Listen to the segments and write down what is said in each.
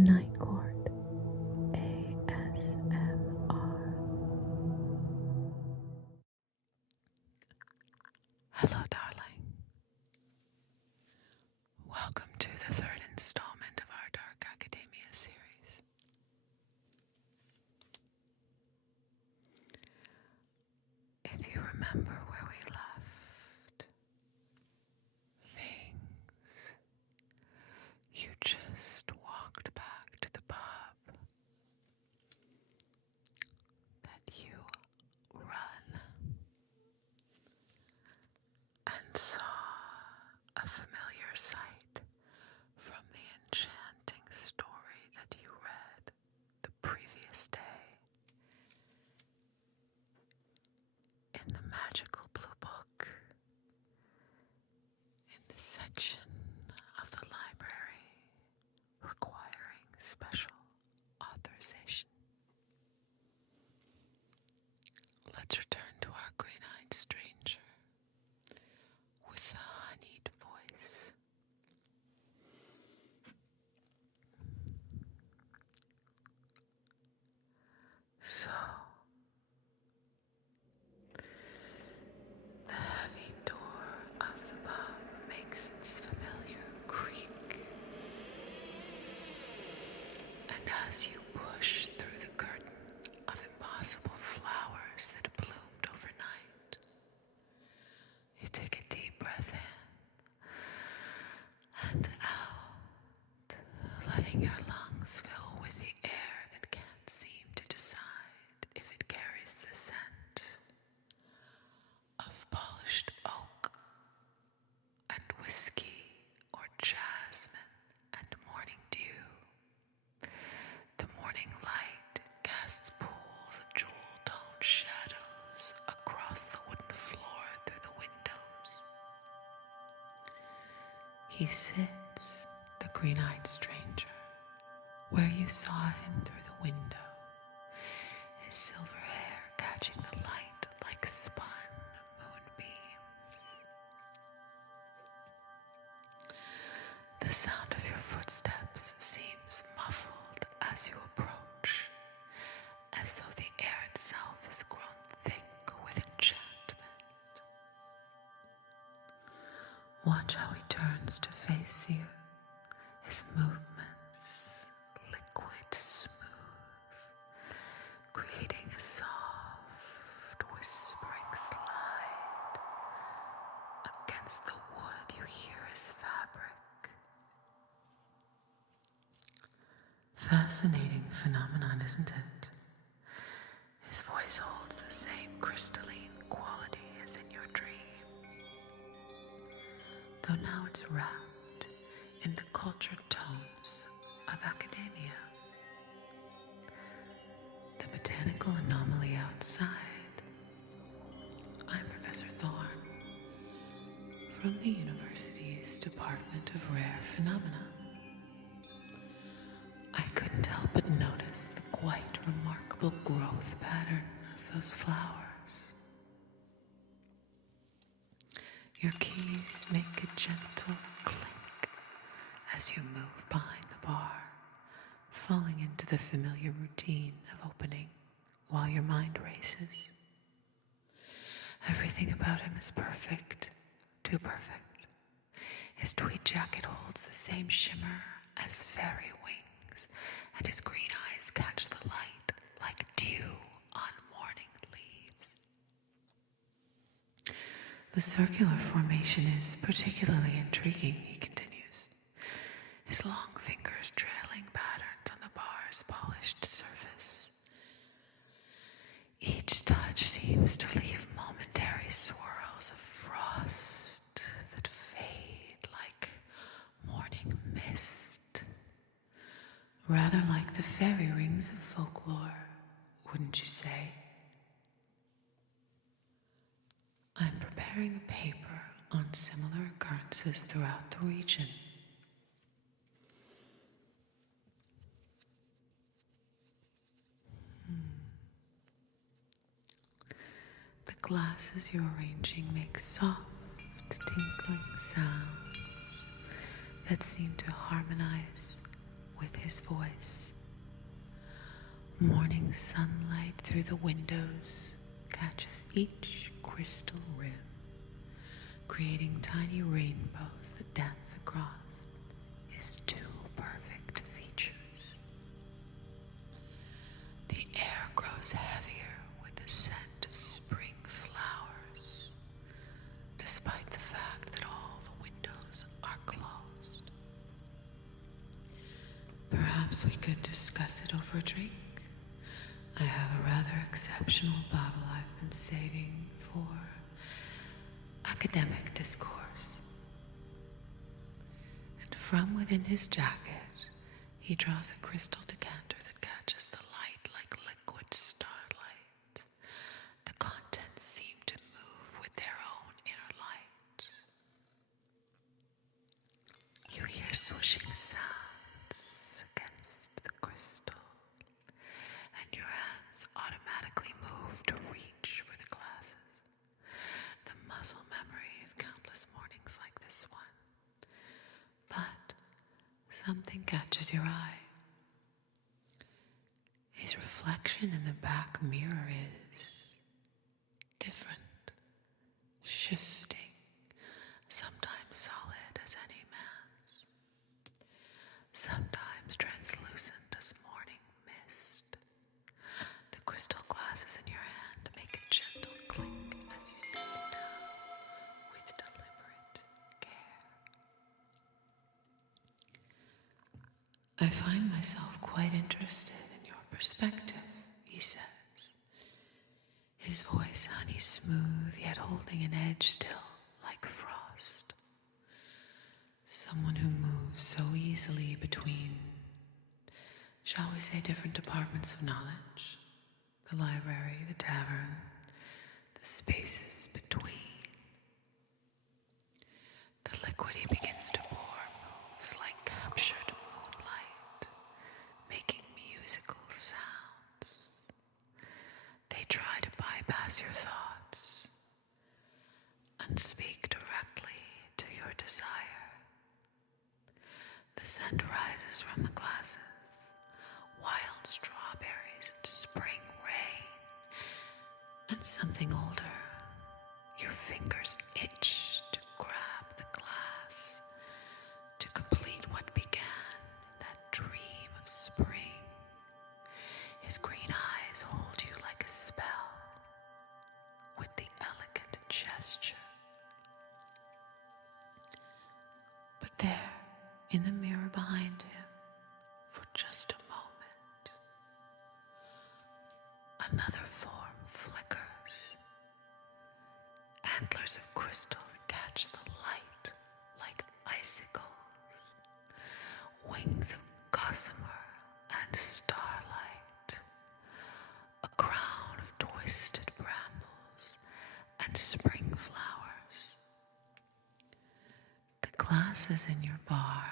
Night Court ASMR. Hello, darling. Welcome to the third installment of our Dark Academia series. If you remember where we left things, you just walked back to the pub that you run and saw a familiar sight from the enchanting story that you read the previous day in the magical blue book in the section of the library requiring special authorization. Let's return to our green-eyed stranger with the honeyed voice. So, the heavy door of the pub makes its familiar creak, and as you push through the curtain of impossible flowers that bloomed overnight, you take a deep breath in and out, letting your lungs fill with the air that can't seem to decide if it carries the scent of polished oak and whiskey or jasmine and morning dew. The morning light casts pools of jewel-toned shadows across the wooden floor through the windows. He sits, the green-eyed stranger, where you saw him through the window, his silver hair catching the light like spun moonbeams. The sound of your footsteps seems muffled as you approach, as though the air itself has grown thick with enchantment. Watch how he turns to face you, his movements liquid smooth, creating a soft, whispering slide. Against the wood you hear his fabric. Fascinating phenomenon, isn't it? His voice holds the same crystalline quality as in your dreams, though now it's wrapped in the cultured tones of academia. The botanical anomaly outside. I'm Professor Thorne from the university's Department of Rare Phenomena. I couldn't help but notice the quite remarkable growth pattern of those flowers. Your keys make a gentle clink as you move behind the bar, falling into the familiar routine of opening while your mind races. Everything about him is perfect, too perfect. His tweed jacket holds the same shimmer as fairy wings, and his green eyes catch the light like dew on morning leaves. The circular formation is particularly intriguing, he continues, his long fingers trailing patterns on the bar's polished surface. Each touch seems to leave momentary swirls of frost that fade like morning mist. Rather like the fairy rings of folklore, wouldn't you say? I'm preparing a paper on similar occurrences throughout the region. The glasses you're arranging make soft, tinkling sounds that seem to harmonize with his voice. Morning sunlight through the windows catches each crystal rim, creating tiny rainbows that dance across his two perfect features. The air grows heavier with the scent of spring flowers, despite the fact that all the windows are closed. Perhaps we could discuss it over a drink. I have a rather exceptional bottle I've been saving for academic discourse. And from within his jacket, he draws a crystal decanter that catches the light like liquid starlight. The contents seem to move with their own inner light. You hear swishing sounds against the crystal, and your hands automatically move to reach for the glasses. The muscle memory of countless mornings like this one. But something catches your eye. His reflection in the back mirror is different, shifting, sometimes solid as any man's, sometimes translucent as morning mist. The crystal glasses in your hand make a gentle clink as you set them down with deliberate care. I find myself quite interested in your perspective, he says, his voice honey smooth yet holding an edge still like frost. Someone who moves so easily between, shall we say, different departments of knowledge, the library, the tavern, the spaces between. The liquid he begins to pour moves like captured moonlight, making musical sounds. They try to bypass your thoughts and speak directly to your desire. The scent rises from the glasses, wild strawberries and spring rain, and something older. Your fingers itch to grab the glass, to complete what began in that dream of spring. His green eyes hold you like a spell, with the elegant gesture. But there, in the mirror behind him, for just a moment, another form flickers. Antlers of crystal catch the light like icicles. Wings of gossamer and starlight. A crown of twisted brambles and spring flowers. The glasses in your bar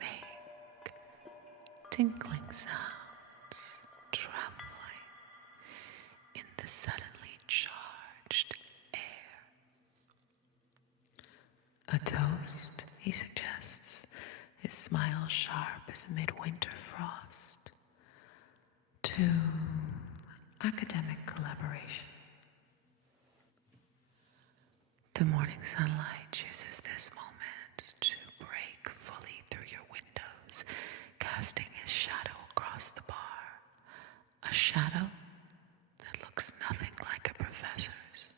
make tinkling sounds, trembling in the suddenly charged air. A toast, he suggests, his smile sharp as midwinter frost, to academic collaboration. The morning sunlight chooses this moment to break fully through your windows, casting his shadow across the bar. A shadow that looks nothing like a professor's.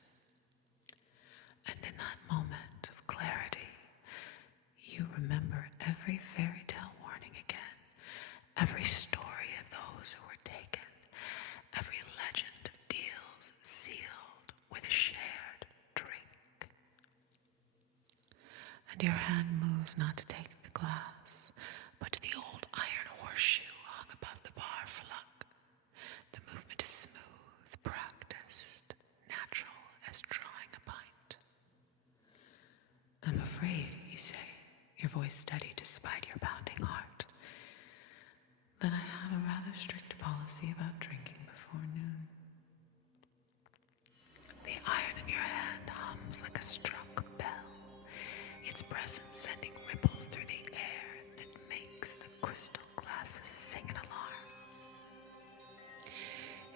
And in that moment of clarity, you remember every fairy tale warning again, every story of those who were taken, every legend of deals sealed with a shared drink. And your hand moves not to take the glass, but to the old iron horseshoe hung above the bar for luck. The movement is smooth, practiced, natural as drawing a pint. I'm afraid, you say, your voice steady despite your pounding heart, that I have a rather strict policy about drinking before noon. The iron in your hand hums like a struck bell, its presence sending ripples through the air that makes the crystal glass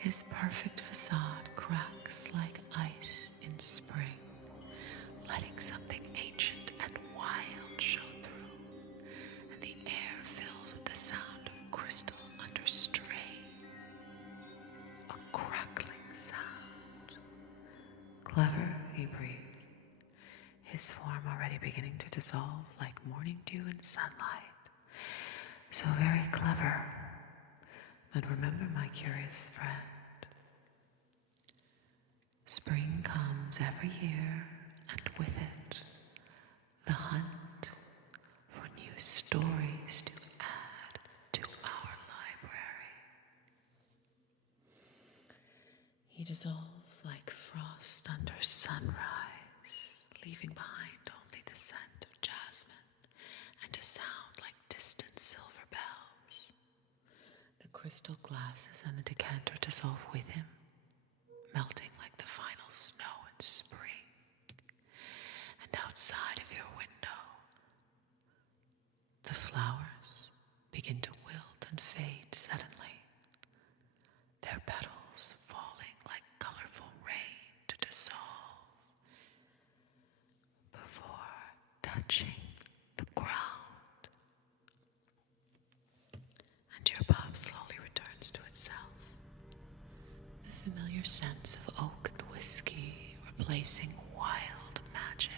His perfect facade cracks like ice in spring, letting something ancient and wild show through, and the air fills with the sound of crystal under strain. A crackling sound. Clever, he breathed, his form already beginning to dissolve like morning dew in sunlight. So very clever. But remember, my curious friend, spring comes every year, and with it, the hunt for new stories to add to our library. He dissolves like frost under sunrise, leaving behind only the scent of jasmine and a sound like distant silver bells. The crystal glasses and the decanter dissolve with him, melting like the final snow in spring. And outside of your window, the flowers begin to wilt and fade suddenly, their petals falling like colorful rain to dissolve before touching the ground. And your pub slowly returns to itself, the familiar sense of oak and whiskey replacing wild magic.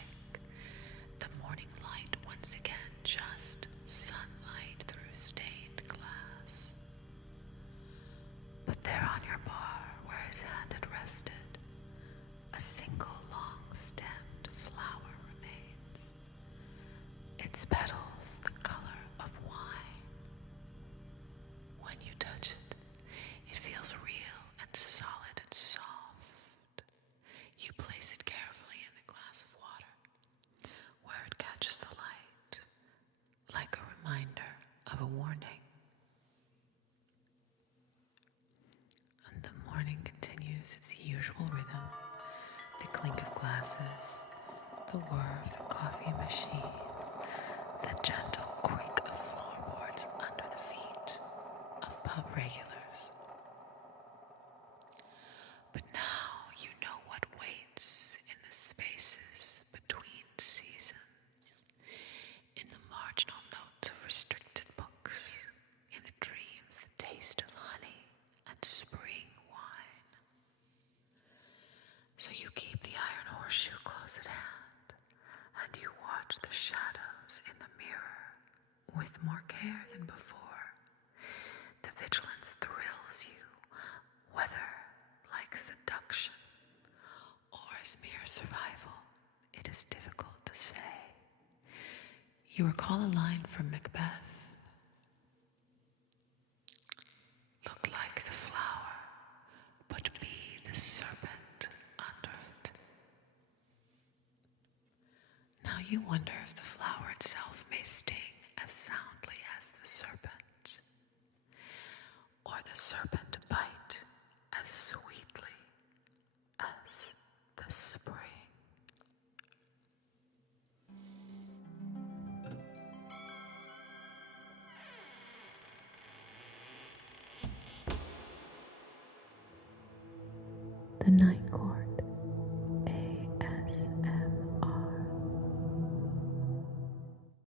The morning light once again just sunlight through stained glass. But there on your bar, where his hand had rested, a single long-stemmed flower remains, its petals the color of wine. When you touch it, it feels real and solid and soft. You place it carefully in the glass of water, where it catches the light, like a reminder of a warning. And the morning continues its usual rhythm, the clink of glasses, the whir of the coffee machine, the gentle creak of floorboards under the feet of pub regulars. But now you know what waits in the spaces between seasons, in the marginal notes of restricted books, in the dreams, the taste of honey and spring wine. So you keep the iron horseshoe close at hand, and you watch the shadows in the mirror with more care than before. The vigilance thrills you, whether like seduction or as mere survival, it is difficult to say. You recall a line from Macbeth. Look like the flower, but be the serpent under it. Now you wonder if the flower itself may sting as soundly as the serpent, or the serpent bite as sweetly as the spring. The night